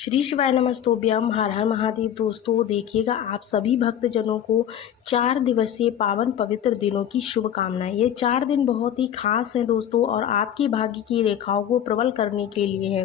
श्री शिवाय नमस्तोभ्यम। हर हर महादेव। दोस्तों देखिएगा, आप सभी भक्तजनों को 4 दिवसीय पावन पवित्र दिनों की शुभकामनाएं। ये 4 दिन बहुत ही खास हैं दोस्तों, और आपकी भाग्य की रेखाओं को प्रबल करने के लिए है।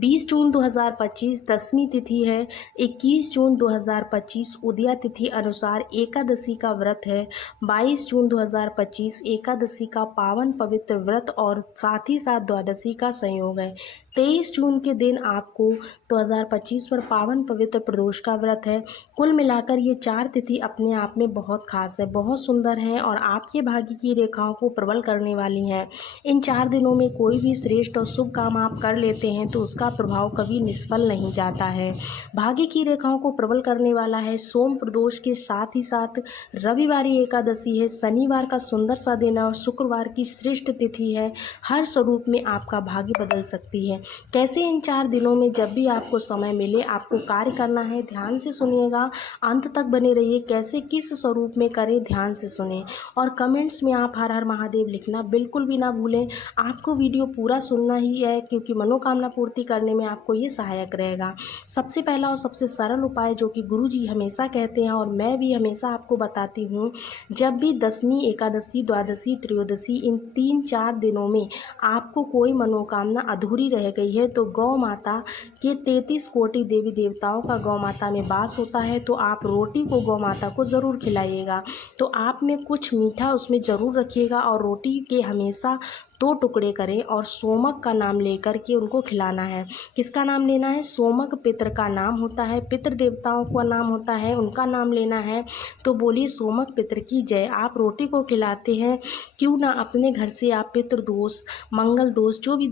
20 जून 2025 दसवीं तिथि है। 21 जून 2025 उदया तिथि अनुसार एकादशी का व्रत है। 22 जून 2025 एकादशी का पावन पवित्र व्रत और साथ ही साथ द्वादशी का संयोग है। 23 जून के दिन आपको 2025 पर पावन पवित्र प्रदोष का व्रत है। कुल मिलाकर ये 4 तिथि अपने आप में बहुत खास है, बहुत सुंदर हैं और आपके भाग्य की रेखाओं को प्रबल करने वाली हैं। इन 4 दिनों में कोई भी श्रेष्ठ और शुभ काम आप कर लेते हैं तो उसका प्रभाव कभी निष्फल नहीं जाता है। भाग्य की रेखाओं को प्रबल करने वाला है सोम प्रदोष के साथ ही साथ रविवारी एकादशी है, शनिवार का सुंदर सा दिन है और शुक्रवार की श्रेष्ठ तिथि है। हर स्वरूप में आपका भाग्य बदल सकती है। कैसे इन 4 दिनों में जब भी आपको समय मिले आपको कार्य करना है, ध्यान से सुनिएगा, अंत तक बने रहिए। कैसे किस स्वरूप में करें, ध्यान से सुने और कमेंट्स में आप हर हर महादेव लिखना बिल्कुल भी ना भूलें। आपको वीडियो पूरा सुनना ही है क्योंकि मनोकामना पूर्ति करने में आपको ये सहायक रहेगा। सबसे पहला और सबसे सरल उपाय जो कि गुरुजी हमेशा कहते हैं और मैं भी हमेशा आपको बताती हूँ, जब भी दसवीं, एकादशी, द्वादशी, त्रयोदशी इन 3-4 दिनों में आपको कोई मनोकामना अधूरी रह गई है तो गौ माता के 33 कोटि देवी देवताओं का गौ माता में वास होता है, तो आप रोटी को गौ माता को ज़रूर खिलाइएगा। तो आप में कुछ मीठा उसमें ज़रूर रखिएगा और रोटी के हमेशा 2 टुकड़े करें और सोमक का नाम लेकर के उनको खिलाना है। किसका नाम लेना है? सोमक पितर का नाम होता है, पितृ देवताओं का नाम होता है, उनका नाम लेना है। तो बोलिए सोमक पितर की जय। आप रोटी को खिलाते हैं, क्यों ना अपने घर से आप पितृ दोष, मंगल दोष, जो भी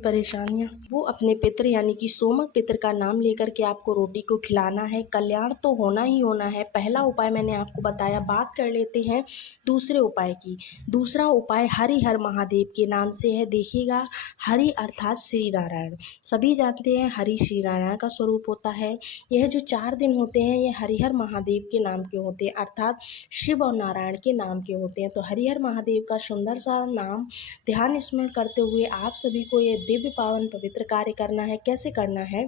परेशानियाँ, वो अपने पितृ यानी कि सोमक पितर का नाम लेकर के आपको रोटी को खिलाना है। कल्याण तो होना ही होना है। पहला उपाय मैंने आपको बताया। बात कर लेते हैं दूसरे उपाय की। दूसरा उपाय हरि हर महादेव के नाम से है। देखिएगा, हरि अर्थात श्री नारायण। सभी जानते हैं हरि श्री नारायण का स्वरूप होता है। यह जो 4 दिन होते हैं ये हरिहर महादेव के नाम के होते हैं, अर्थात शिव और नारायण के नाम के होते हैं। तो हरिहर महादेव का सुंदर सा नाम ध्यान स्मरण करते हुए आप सभी को ये दिव्य पावन पवित्र कार्य करना है। कैसे करना है?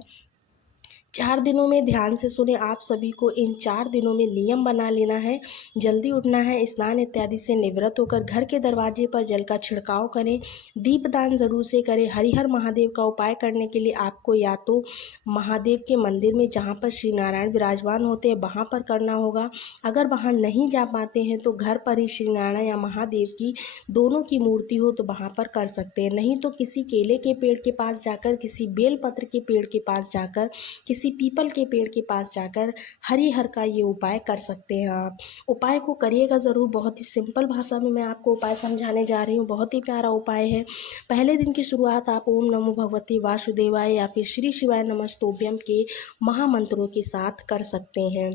4 दिनों में ध्यान से सुने। आप सभी को इन 4 दिनों में नियम बना लेना है। जल्दी उठना है, स्नान इत्यादि से निवृत्त होकर घर के दरवाजे पर जल का छिड़काव करें, दीपदान जरूर से करें। हरिहर महादेव का उपाय करने के लिए आपको या तो महादेव के मंदिर में जहाँ पर श्री नारायण विराजमान होते हैं वहाँ पर करना होगा। अगर वहाँ नहीं जा पाते हैं तो घर पर ही श्री नारायण या महादेव की दोनों की मूर्ति हो तो वहाँ पर कर सकते हैं। नहीं तो किसी केले के पेड़ के पास जाकर, किसी बेलपत्र के पेड़ के पास जाकर, किसी पीपल के पेड़ के पास जाकर हरिहर का ये उपाय कर सकते हैं। आप उपाय को करिएगा ज़रूर। बहुत ही सिंपल भाषा में मैं आपको उपाय समझाने जा रही हूँ। बहुत ही प्यारा उपाय है। पहले दिन की शुरुआत आप ओम नमो भगवते वासुदेवाय या फिर श्री शिवाय नमस्तोभ्यम के महामंत्रों के साथ कर सकते हैं।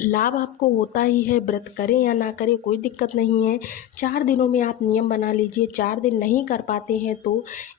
लाभ आपको होता ही है, व्रत करें या ना करें कोई दिक्कत नहीं है। 4 दिनों में आप नियम बना लीजिए। 4 दिन नहीं कर पाते हैं तो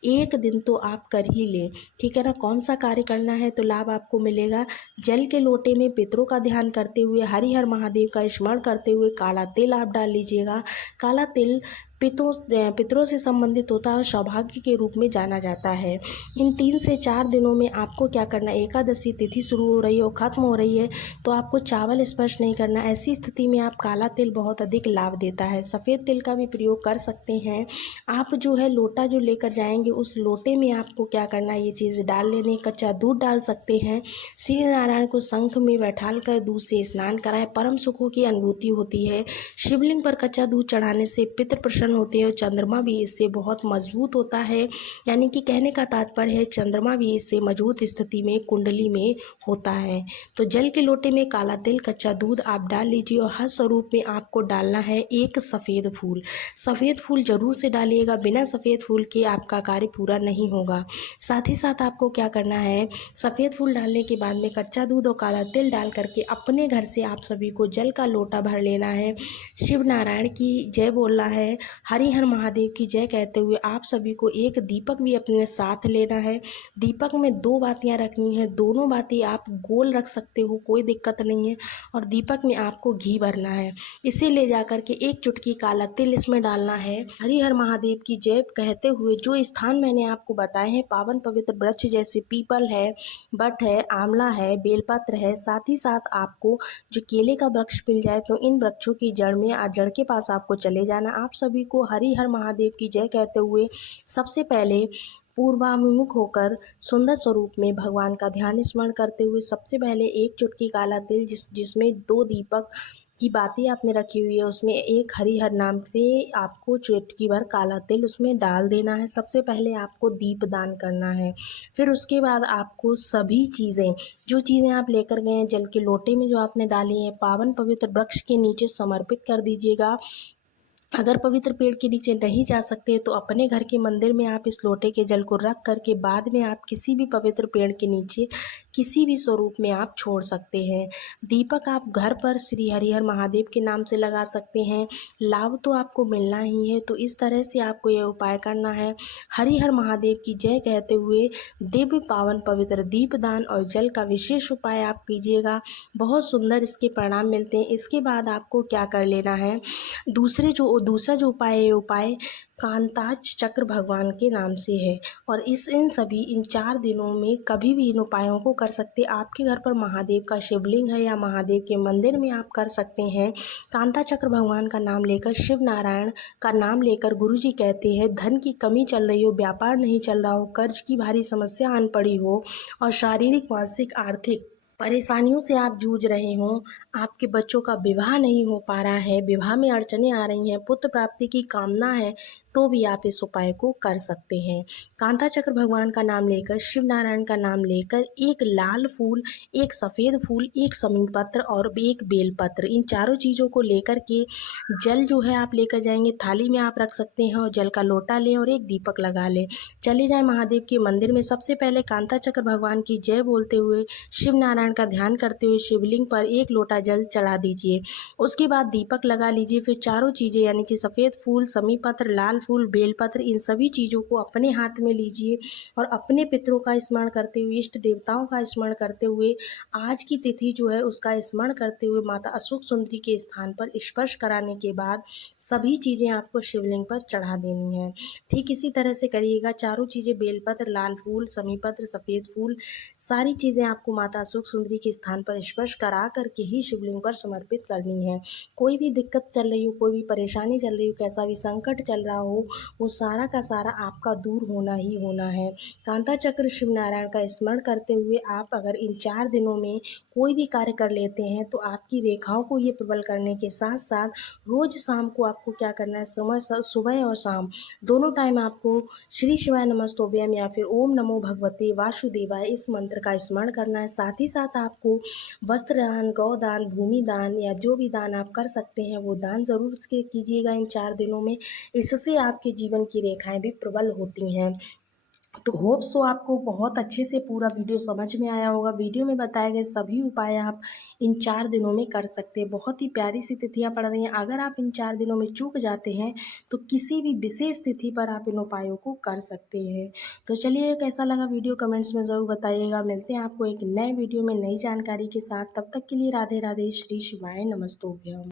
1 दिन तो आप कर ही लें, ठीक है ना। कौन सा कार्य करना है तो लाभ आपको मिलेगा। जल के लोटे में पितरों का ध्यान करते हुए, हरिहर महादेव का स्मरण करते हुए काला तिल आप डाल लीजिएगा। काला तिल पितरों से संबंधित होता है और सौभाग्य के रूप में जाना जाता है। इन 3 से 4 दिनों में आपको क्या करना है? एकादशी तिथि शुरू हो रही है और ख़त्म हो रही है तो आपको चावल स्पर्श नहीं करना। ऐसी स्थिति में आप काला तिल बहुत अधिक लाभ देता है। सफ़ेद तिल का भी प्रयोग कर सकते हैं। आप जो है लोटा जो लेकर जाएंगे उस लोटे में आपको क्या करना है? ये चीज़ डाल लेने। कच्चा दूध डाल सकते हैं। श्री नारायण को शंख में बैठाल कर दूध से स्नान कराएं। परम सुखों की अनुभूति होती है। शिवलिंग पर कच्चा दूध चढ़ाने से पितृ प्रसन्न होते हैं और चंद्रमा भी इससे बहुत मजबूत होता है। यानी कि कहने का तात्पर्य है चंद्रमा भी इससे मजबूत स्थिति में कुंडली में होता है। तो जल के लोटे में काला तिल, कच्चा दूध आप डाल लीजिए और हर स्वरूप में आपको डालना है एक सफ़ेद फूल। सफ़ेद फूल जरूर से डालिएगा, बिना सफ़ेद फूल के आपका कार्य पूरा नहीं होगा। साथ ही साथ आपको क्या करना है? सफ़ेद फूल डालने के बाद में कच्चा दूध और काला तिल डाल करके अपने घर से आप सभी को जल का लोटा भर लेना है। शिव नारायण की जय बोलना है। हरिहर महादेव की जय कहते हुए आप सभी को एक दीपक भी अपने साथ लेना है। दीपक में 2 बातियाँ रखनी है, दोनों बाती आप गोल रख सकते हो, कोई दिक्कत नहीं है। और दीपक में आपको घी भरना है। इसे ले जाकर के 1 चुटकी काला तिल इसमें डालना है। हरिहर महादेव की जय कहते हुए जो स्थान मैंने आपको बताए हैं पावन पवित्र वृक्ष जैसे पीपल है, बट है, आंवला है, बेलपत्र है, साथ ही साथ आपको जो केले का वृक्ष मिल जाए तो इन वृक्षों की जड़ में जड़ के पास आपको चले जाना। आप सभी को हरिहर महादेव की जय कहते हुए सबसे पहले पूर्वाभिमुख होकर सुंदर स्वरूप में भगवान का ध्यान स्मरण करते हुए सबसे पहले 1 चुटकी काला तिल जिसमें 2 दीपक की बातें आपने रखी हुई है उसमें एक हरिहर नाम से आपको चुटकी भर काला तिल उसमें डाल देना है। सबसे पहले आपको दीप दान करना है। फिर उसके बाद आपको सभी चीज़ें जो चीज़ें आप लेकर गए हैं जल के लोटे में जो आपने डाली हैं पावन पवित्र वृक्ष के नीचे समर्पित कर दीजिएगा। अगर पवित्र पेड़ के नीचे नहीं जा सकते तो अपने घर के मंदिर में आप इस लोटे के जल को रख करके बाद में आप किसी भी पवित्र पेड़ के नीचे किसी भी स्वरूप में आप छोड़ सकते हैं। दीपक आप घर पर श्री हरिहर महादेव के नाम से लगा सकते हैं। लाभ तो आपको मिलना ही है। तो इस तरह से आपको यह उपाय करना है। हरिहर महादेव की जय कहते हुए दिव्य पावन पवित्र दीपदान और जल का विशेष उपाय आप कीजिएगा। बहुत सुंदर इसके परिणाम मिलते हैं। इसके बाद आपको क्या कर लेना है, दूसरा जो उपाय है, उपाय कांताज चक्र भगवान के नाम से है। और इन 4 दिनों में कभी भी इन उपायों को कर सकते। आपके घर पर महादेव का शिवलिंग है या महादेव के मंदिर में आप कर सकते हैं। कांता चक्र भगवान का नाम लेकर, शिव नारायण का नाम लेकर गुरुजी कहते हैं धन की कमी चल रही हो, व्यापार नहीं चल रहा हो, कर्ज की भारी समस्या आन पड़ी हो और शारीरिक मानसिक आर्थिक परेशानियों से आप जूझ रहे हों, आपके बच्चों का विवाह नहीं हो पा रहा है, विवाह में अड़चनें आ रही हैं, पुत्र प्राप्ति की कामना है, तो भी आप इस उपाय को कर सकते हैं। कांता चक्र भगवान का नाम लेकर, शिव नारायण का नाम लेकर, एक लाल फूल, एक सफ़ेद फूल, एक समी पत्र और एक बेलपत्र, इन चारों चीज़ों को लेकर के जल जो है आप लेकर जाएंगे। थाली में आप रख सकते हैं और जल का लोटा लें और एक दीपक लगा लें। चले जाएं महादेव के मंदिर में। सबसे पहले कांता चक्र भगवान की जय बोलते हुए, शिव नारायण का ध्यान करते हुए शिवलिंग पर 1 लोटा जल चढ़ा दीजिए। उसके बाद दीपक लगा लीजिए। फिर चारों चीज़ें यानी कि सफ़ेद फूल, समी पत्र, लाल फूल, बेलपत्र, इन सभी चीज़ों को अपने हाथ में लीजिए और अपने पितरों का स्मरण करते हुए, इष्ट देवताओं का स्मरण करते हुए, आज की तिथि जो है उसका स्मरण करते हुए माता अशोक सुंदरी के स्थान पर स्पर्श कराने के बाद सभी चीज़ें आपको शिवलिंग पर चढ़ा देनी है। ठीक इसी तरह से करिएगा। चारों चीज़ें बेलपत्र, लाल फूल, समी पत्र, सफ़ेद फूल, सारी चीज़ें आपको माता अशोक सुंदरी के स्थान पर स्पर्श करा करके ही शिवलिंग पर समर्पित करनी है। कोई भी दिक्कत चल रही हो, कोई भी परेशानी चल रही हो, कैसा भी संकट चल रहा हो, वो सारा का सारा आपका दूर होना ही होना है। कांता चक्र शिव नारायण का स्मरण करते हुए आप अगर इन 4 दिनों में कोई भी कार्य कर लेते हैं तो आपकी रेखाओं को ये प्रबल करने के साथ साथ रोज़ शाम को आपको क्या करना है, सुबह और शाम दोनों टाइम आपको श्री शिवाय नमस्तोभ्यम या फिर ओम नमो भगवते वासुदेवाय इस मंत्र का स्मरण करना है। साथ ही साथ आपको वस्त्र दान, गौ दान, भूमि दान या जो भी दान आप कर सकते हैं वो दान ज़रूर कीजिएगा इन 4 दिनों में। इससे आपके जीवन की रेखाएं भी प्रबल होती हैं। तो होप सो आपको बहुत अच्छे से पूरा वीडियो समझ में आया होगा। वीडियो में बताए गए सभी उपाय आप इन 4 दिनों में कर सकते हैं। बहुत ही प्यारी सी तिथियां पड़ रही हैं। अगर आप इन 4 दिनों में चूक जाते हैं तो किसी भी विशेष तिथि पर आप इन उपायों को कर सकते हैं। तो चलिए, कैसा लगा वीडियो कमेंट्स में ज़रूर बताइएगा। मिलते हैं आपको एक नए वीडियो में नई जानकारी के साथ। तब तक के लिए राधे राधे, श्री शिवाय नमस्तोभ्यम।